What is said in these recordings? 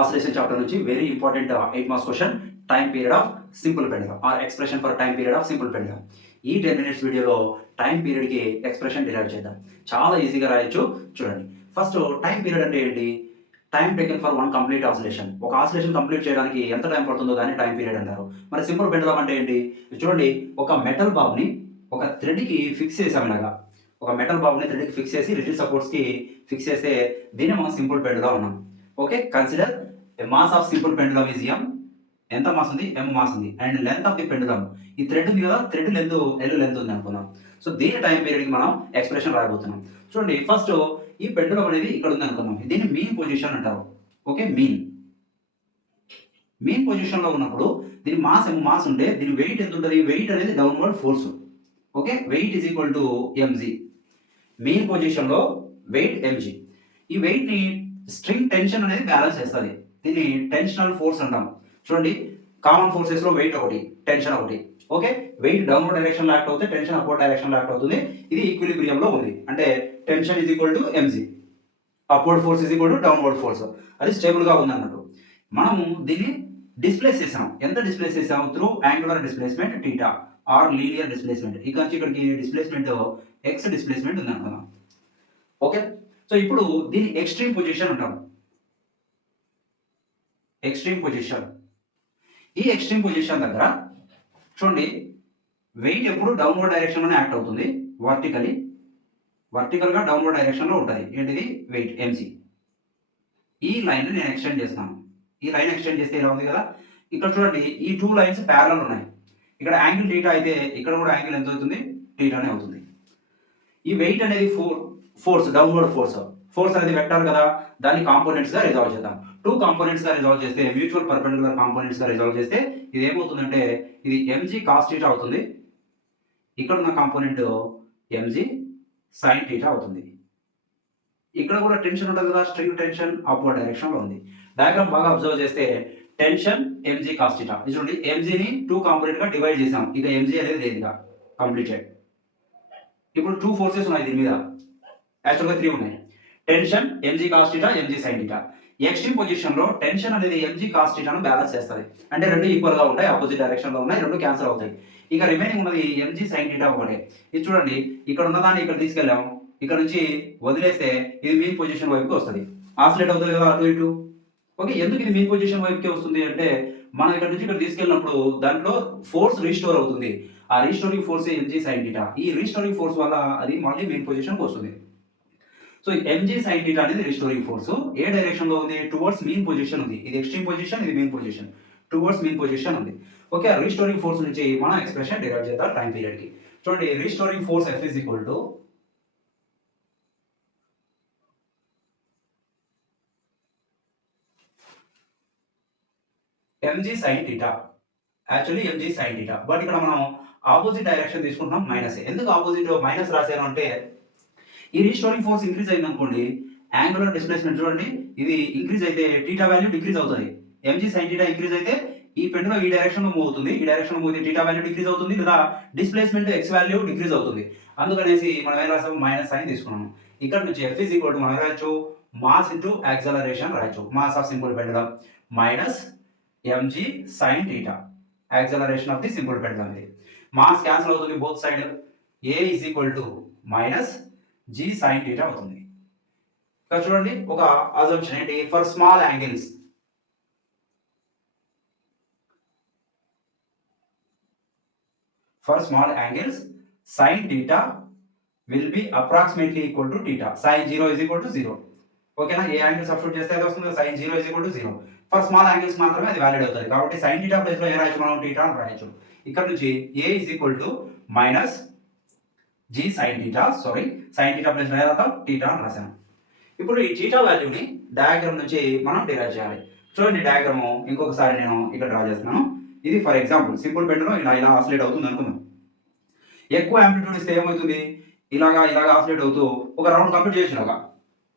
Oscillation chapter నుంచి very important 8 marks question time period of simple pendulum are expression for time period of simple pendulum. ఈ 10 minutes వీడియోలో time పీరియడ్కి expression derive చేద్దాం. చాలా ఈజీగా రాయొచ్చు. చూడండి, ఫస్ట్ టైం పీరియడ్ అంటే ఏంటి? Time taken for one complete oscillation. ఒక ఆసిలేషన్ కంప్లీట్ చేయడానికి ఎంత టైం పడుతుందో దాన్ని టైం పీరియడ్ అంటారు. మరి సింపుల్ పెండులమ్ అంటే ఏంటి? చూడండి, ఒక మెటల్ బాబ్ని ఒక థ్రెడ్కి ఫిక్స్ చేసాం. ఇలాగా ఒక మెటల్ బాబ్ని థ్రెడ్కి ఫిక్స్ చేసి రిజిడ్ సపోర్ట్స్కి ఫిక్స్ చేస్తే దీన్ని మనం సింపుల్ పెండులమ్ ఉన్నాం. Okay, consider mass of simple pendulum is M. ఎంత మాస్ ఉంది? ఎం మాస్ ఉంది. And length of the pendulum, ఈ థ్రెడ్ ఉంది కదా, థ్రెడ్ లెంత్ ఎల్ లెంత్ ఉంది అనుకున్నాం. సో దీని టైం పీరియడ్కి మనం ఎక్స్ప్రెషన్ రాయబోతున్నాం. చూడండి, ఫస్ట్ ఈ పెండులమ్ అనేది ఇక్కడ ఉంది అనుకున్నాం. దీన్ని మీన్ పొజిషన్ అంటారు. ఓకే, మీన్ పొజిషన్లో ఉన్నప్పుడు దీని మాస్ ఎం మాస్ ఉంటే దీని వెయిట్ ఎంత ఉంటుంది? వెయిట్ అనేది downward force. Okay, weight is equal to MG. Mean పొజిషన్లో వెయిట్ ఎంజీ. ఈ వెయిట్ని స్ట్రింగ్ టెన్షన్ అనేది బ్యాలెన్స్ చేస్తుంది. దీన్ని టెన్షనల్ ఫోర్స్ అంటాం. చూడండి, కామన్ ఫోర్సెస్లో వెయిట్ ఒకటి, టెన్షన్ ఒకటి. Okay, weight downward direction act అవుతే టెన్షన్ అప్వర్డ్ డైరెక్షన్ యాక్ట్ అవుతుంది. ఇది ఈక్విలిబ్రియంలో ఉంది. అంటే tension is equal to MG, upward force is equal to downward force. అది స్టేబుల్గా ఉంది అన్నట్టు. మనము దీన్ని డిస్ప్లేస్ చేసాం. ఎంత డిస్ప్లేస్ చేసాం? Through angular displacement theta or linear displacement. ఇక నుంచి ఇక్కడికి డిస్ప్లేస్మెంట్ ఎక్స్ డిస్ప్లేస్మెంట్ ఉంది అనుకున్నాం. ఓకే, సో ఇప్పుడు దీని ఎక్స్ట్రీమ్ పొజిషన్ అంటాం. Extreme position. ఈ ఎక్స్ట్రీమ్ పొజిషన్ దగ్గర చూడండి, వెయిట్ ఎప్పుడు డౌన్వర్డ్ డైరెక్షన్లోనే యాక్ట్ అవుతుంది. వర్టికల్గా డౌన్వర్డ్ డైరెక్షన్లో ఉంటుంది. ఏంటిది? Weight MG. ఈ లైన్ నేను ఎక్స్టెండ్ చేస్తాను. ఈ లైన్ ఎక్స్టెండ్ చేస్తే ఇలా ఉంది కదా. ఇక్కడ చూడండి, ఈ టూ లైన్స్ ప్యారలల్ ఉన్నాయి. ఇక్కడ యాంగిల్ టీటా అయితే ఇక్కడ కూడా యాంగిల్ ఎంత అవుతుంది? టీటానే అవుతుంది. ఈ వెయిట్ అనేది ఫోర్స్, డౌన్వర్డ్ ఫోర్స్ అనేది వెక్టార్ కదా, దాన్ని కాంపోనెంట్స్ గా రిజాల్వ్ చేద్దాం. టూ కాంపోనెంట్స్ గా రిజాల్వ్ చేస్తే, మ్యూచువల్ పర్పెండిక్యులర్ కాంపోనెంట్స్ గా రిజాల్వ్ చేస్తే ఇది ఏమవుతుందంటే ఇది ఎంజీ కాస్ టీటా అవుతుంది. ఇక్కడ ఉన్న కాంపోనెంట్ ఎంజీ సైన్ టీటా అవుతుంది. ఇక్కడ కూడా టెన్షన్ ఉంటుంది కదా, స్ట్రింగ్ టెన్షన్ అప్వర్డ్ డైరెక్షన్ లో ఉంది. డయాగ్రామ్ బాగా అబ్జర్వ్ చేస్తే టెన్షన్ ఎంజీ కాస్ టీటా. చూడండి, ఎంజీని టూ కాంపోనెంట్ గా డివైడ్ చేసాం. ఇక ఎంజీ అనేది లేదుగా, కంప్లీటెడ్. ఇప్పుడు టూ ఫోర్సెస్ ఉన్నాయి దీని మీద, యాక్చువల్గా 3 ఉన్నాయి. Tension MG cos theta, MG sine theta. Extreme position లో టెన్షన్ అనేది ఎంజీ కాస్ టీటాను బ్యాలెన్స్ చేస్తుంది. అంటే రెండు ఈక్వల్ గా ఉంటాయి, ఆపోజిట్ డైరెక్షన్ లో ఉన్నాయి, రెండు క్యాన్సిల్ అవుతాయి. ఇక రిమైనింగ్ ఉన్నది ఎంజీ సైన్ టీటా ఒకటే. ఇది చూడండి, ఇక్కడ ఉన్నదాన్ని ఇక్కడ తీసుకెళ్ళాం. ఇక్కడ నుంచి వదిలేస్తే ఇది మీన్ పొజిషన్ వైపుకి వస్తుంది. ఆసిలేట్ అవుతుంది కదా అటు ఇటు. ఓకే, ఎందుకు ఇది మీన్ పొజిషన్ వైపుకి వస్తుంది అంటే మనం ఇక్కడ నుంచి ఇక్కడ తీసుకెళ్ళినప్పుడు దాంట్లో ఫోర్స్ రీస్టోర్ అవుతుంది. ఆ restoring force MG sine theta. ఈ రీస్టోరింగ్ ఫోర్స్ వల్ల అది మళ్ళీ మీన్ పొజిషన్కి వస్తుంది. సో ఎంజీ సైన్ టీటా అనేది రీస్టోరింగ్ ఫోర్స్. ఏ డైరెక్షన్ లో ఉంది? టువర్డ్స్ మీన్ పొజిషన్ ఉంది. ఇది ఎక్స్ట్రీమ్ పొజిషన్, ఇది mean position. Towards mean position ఉంది. ఓకే, రీస్టోరింగ్ ఫోర్స్ నుంచి మనం ఎక్స్ప్రెషన్ డిరైవ్ చేద్దాం టైం పీరియడ్ కి. చూడండి, restoring force F is equal to mg sin theta. Actually mg sin theta, but ఇక్కడ మనం ఆపోజిట్ డైరెక్షన్ తీసుకుంటాం, మైనస్. ఎందుకు ఆపోజిట్ మైనస్ రాశాను అంటే ఈ రీస్టోరింగ్ ఫోర్స్ ఇంక్రీజ్ అయింది అనుకోండి, యాంగులర్ డిస్ప్లేస్మెంట్ చూడండి, ఇది ఇంక్రీజ్ అయితే టీటా వాల్యూ డిక్రీజ్ అవుతుంది. mg sin theta ఇంక్రీజ్ అయితే ఈ పెండులో ఈ డైరెక్షన్ లో మూవ్ అవుతుంది. ఈ డైరెక్షన్ లో మూవ్ అయితే టీటా వాల్యూ డిక్రీజ్ అవుతుంది, లేదా డిస్ప్లేస్మెంట్ x వాల్యూ డిక్రీజ్ అవుతుంది. అందుకనేసి మనం ఏం రాసాము? మైనస్ సైన్ తీసుకున్నాము. ఇక్కడ నుంచి F is equal to మనం రాయొచ్చు మాస్ ఇంటూ యాక్సలరేషన్ రాయొచ్చు. Mass of simple pendulum minus mg sin theta, acceleration of the simple pendulum. ఇది మాస్ క్యాన్సిల్ అవుతుంది both side. a is equal to minus g sin theta అవుతుంది. ఇక్కడ చూడండి, ఒక assumption ఏంటి? For small angles, sin theta will be approximately equal to theta. sin 0 is equal to 0. ఓకేనా? ఏ angle substitute చేస్తే అది వస్తుంది. sin 0 is equal to 0. For small angles మాత్రమే అది వాలిడ్ అవుతుంది. కాబట్టి sin theta ప్లేస్ లో ఏ రాయొచ్చు మనం? theta అని రాయొచ్చు. ఇక్కడ నుంచి a is equal to minus g sin theta, sin theta place లో ఏ రాద్దాం? theta అని రాశాను. ఇప్పుడు ఈ theta వాల్యూని డయాగ్రామ్ నుంచి మనం డిరైవ్ చేయాలి. చూడండి, డయాగ్రామ్ ఇంకొకసారి నేను ఇక్కడ డ్రా చేస్తున్నాను. ఇది ఫర్ ఎగ్జాంపుల్ సింపుల్ పెండులో ఇలా ఆసిలేట్ అవుతుంది అనుకుందాం. ఎక్కువ యాంప్లిట్యూడ్ ఇస్తే ఏమవుతుంది? ఇలాగా ఆసిలేట్ అవుతూ ఒక రౌండ్ కంప్లీట్ చేసిన ఒక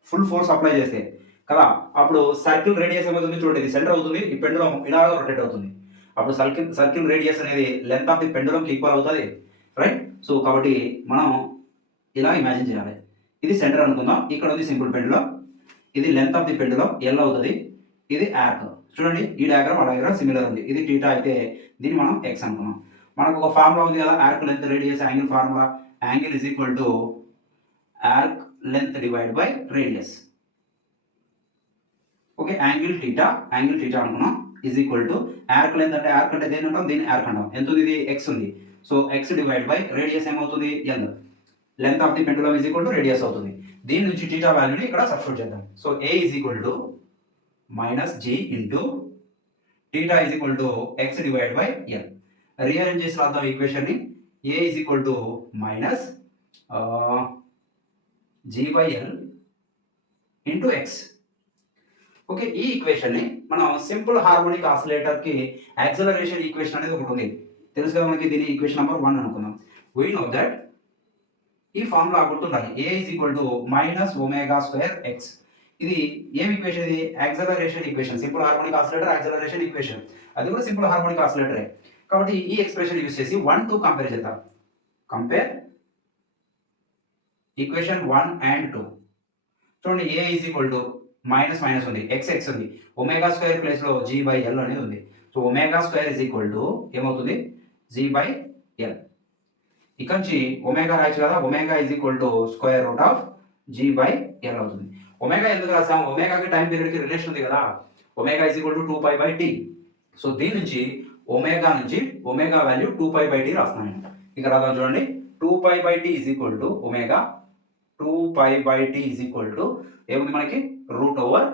ఫుల్ ఫోర్స్ అప్లై చేస్తే కదా, అప్పుడు సర్కిల్ రేడియస్ ఏమవుతుంది? చూడండి, ఇది సెంటర్ అవుతుంది, ఈ పెండులం ఇలాగా రొటేట్ అవుతుంది. అప్పుడు సర్కిల్ రేడియస్ అనేది లెంత్ ఆఫ్ ది పెండులంకి ఈక్వల్ అవుతుంది, రైట్? సో కాబట్టి మనం ఇలా ఇమాజిన్ చేయాలి. ఇది సెంటర్ అనుకుందాం. ఇక్కడ ఉంది సింపుల్ పెండులం, ఇది length of the pendulum L అవుతుంది. ఇది ఆర్క్. చూడండి ఈ డయాగ్రామ్ ఆ డయాగ్రామ్ సిమిలర్ ఉంది. ఇది టీటా అయితే దీన్ని మనం ఎక్స్ అనుకున్నాం. మనకు ఒక ఫార్ములా ఉంది కదా, arc length radius angle formula. Angle is equal to arc length divide by radius. Okay, angle theta అనుకున్నాం is equal to arc length అంటే ఆర్క్ అంటే దేని అంటాం, దీన్ని ఆర్క్ అంటాం. ఎంత ఉంది, ఇది ఎక్స్ ఉంది. So X divide by radius ఏమవుతుంది, L. Length of the pendulum is equal to radius అవుతుంది. దీని నుంచి టీటా వాల్యూని ఇక్కడ సబ్స్టిట్యూట్ చేద్దాం. So A is equal to minus G into theta is equal to X divide by L. Rearrange చేసి రాద్దాం ఈక్వేషన్ని. A is equal to minus G by L into X. Okay, ఈ ఈక్వేషన్ని మనం సింపుల్ హార్మోనిక్ ఆసిలేటర్కి acceleration equation అనేది ఒకటి ఉంది, తెలుసు కదా మనకి. దీని ఈక్వేషన్ నెంబర్ 1 అనుకుందాం. వీ నో దట్ ఈ ఫార్ములా గుర్తుండాలి. A is equal to minus omega square X. ఇది ఏం ఈక్వేషన్, ఇది acceleration equation. Simple harmonic oscillator acceleration equation, అది కూడా సింపుల్ హార్మోనిక్ ఆసిలేటరే. కాబట్టి ఈ ఎక్స్ప్రెషన్ యూజ్ చేసి 1, 2 కంపేర్ చేద్దాం. Compare equation 1 and 2. చూడండి, A is equal to minus minus ఉంది, ఎక్స్ ఉంది, ఒమేగా స్క్వేర్ ప్లేస్లో జీ బై ఎల్ అనేది ఉంది. So omega square is equal to ఏమవుతుంది, జీ బై ఎల్. ఇక్కడ నుంచి ఒమేగా రాయచ్చు కదా, omega is equal to square root of G by L అవుతుంది. ఒమేగా ఎందుకు రాసాం, ఒమేగాకి టైం పీరియడ్కి రిలేషన్ ఉంది కదా. Omega is equal to 2π/t. So దీని నుంచి ఒమేగా వాల్యూ 2π/t రాస్తున్నాను. ఇక రాద్దాం చూడండి. 2π/t is equal to omega. 2π/t is equal to ఏముంది మనకి, root over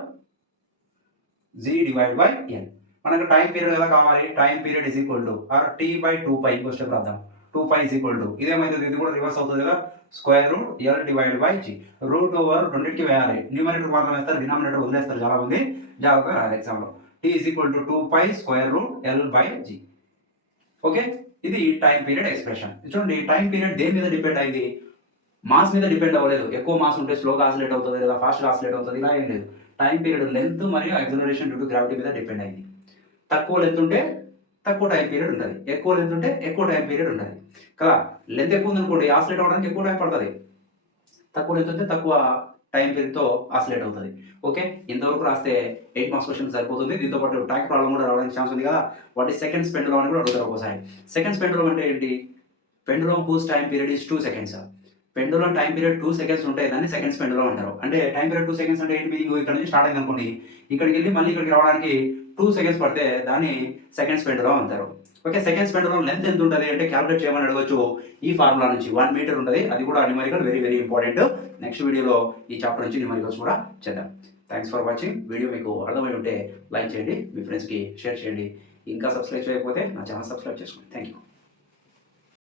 G divide by L. మనకు టైం పీరియడ్ కదా కావాలి. Time period is equal to or t/2π. ఇంకో స్టెప్ రాద్దాం. 2π ఈజ్ ఈక్వల్ టు ఇదేమైతుంది, ఇది కూడా రివర్స్ అవుతుంది కదా, square root L divide by G. Root over రెండింటికి వేయాలి. న్యూమరేటర్ మాత్రం వేస్తారు, డినామినేటర్ వదిలేస్తారు చాలా మంది, జాగ్రత్తగా రాయాలి ఎగ్జామ్లో. t is equal to 2π square root L by G. Okay, ఇది టైం పీరియడ్ ఎక్స్ప్రెషన్. చూడండి, టైం పీరియడ్ దేని మీద డిపెండ్ అయింది, మాస్ మీద డిపెండ్ అవ్వలేదు. ఎక్కువ మాస్ ఉంటే స్లోగా ఆసిలేట్ అవుతుంది లేదా ఫాస్ట్గా ఆసిలేట్ అవుతుంది, ఇలా ఏం లేదు. టైం పీరియడ్ లెంత్ మరియు యాక్సలరేషన్ డ్యూ టు గ్రావిటీ మీద డిపెండ్ అయింది. తక్కువ లెంత్ ఉంటే తక్కువ టైం పీరియడ్ ఉంటుంది, ఎక్కువ లెంత్ ఉంటే ఎక్కువ టైం పీరియడ్ ఉంటుంది కదా. లెంత్ ఎక్కువ ఉందనుకోండి, ఆసిలేట్ అవ్వడానికి ఎక్కువ టైం పడుతుంది. తక్కువ లెంత్ ఉంటే తక్కువ టైం పీరియడ్తో ఆసిలేట్ అవుతుంది. ఓకే, ఇంతవరకు రాస్తే 8 మార్క్స్ క్వశ్చన్ సరిపోతుంది. దీంతో పాటు ట్యాక్ ప్రాబ్లం కూడా రావడానికి ఛాన్స్ ఉంది కదా. వాటి సెకండ్స్ పెండులం అని కూడా అడుగుతారు ఒకసారి. సెకండ్స్ పెండులం అంటే ఏంటి, pendulum whose time period is 2 seconds. Pendulum time period 2 seconds ఉంటాయి, దాన్ని సెకండ్స్ పెండులం అంటారు. అంటే టైం పీరియడ్ 2 seconds అంటే ఏంటి, ఇక్కడ నుంచి స్టార్ట్ అయింది అనుకోండి, ఇక్కడికి వెళ్ళి మళ్ళీ ఇక్కడికి రావడానికి 2 seconds పడితే దాన్ని సెకండ్స్ పెండులం అంటారు. ఓకే, సెకండ్స్ పెండులం లెంత్ ఎంత ఉంటుంది అంటే క్యాలిక్యులేట్ చేయమని అడగవచ్చు. ఈ ఫార్ములా నుంచి 1 మీటర్ ఉంటుంది, అది కూడా numerical very very important. Next వీడియోలో ఈ చాప్టర్ నుంచి న్యూమరికల్స్ కూడా చేద్దాం. Thanks for watching. వీడియో మీకు అర్థమై ఉంటే లైక్ చేయండి, మీ ఫ్రెండ్స్కి షేర్ చేయండి. ఇంకా సబ్స్క్రైబ్ చేయకపోతే నా ఛానల్ సబ్స్క్రైబ్ చేసుకోండి. Thank you.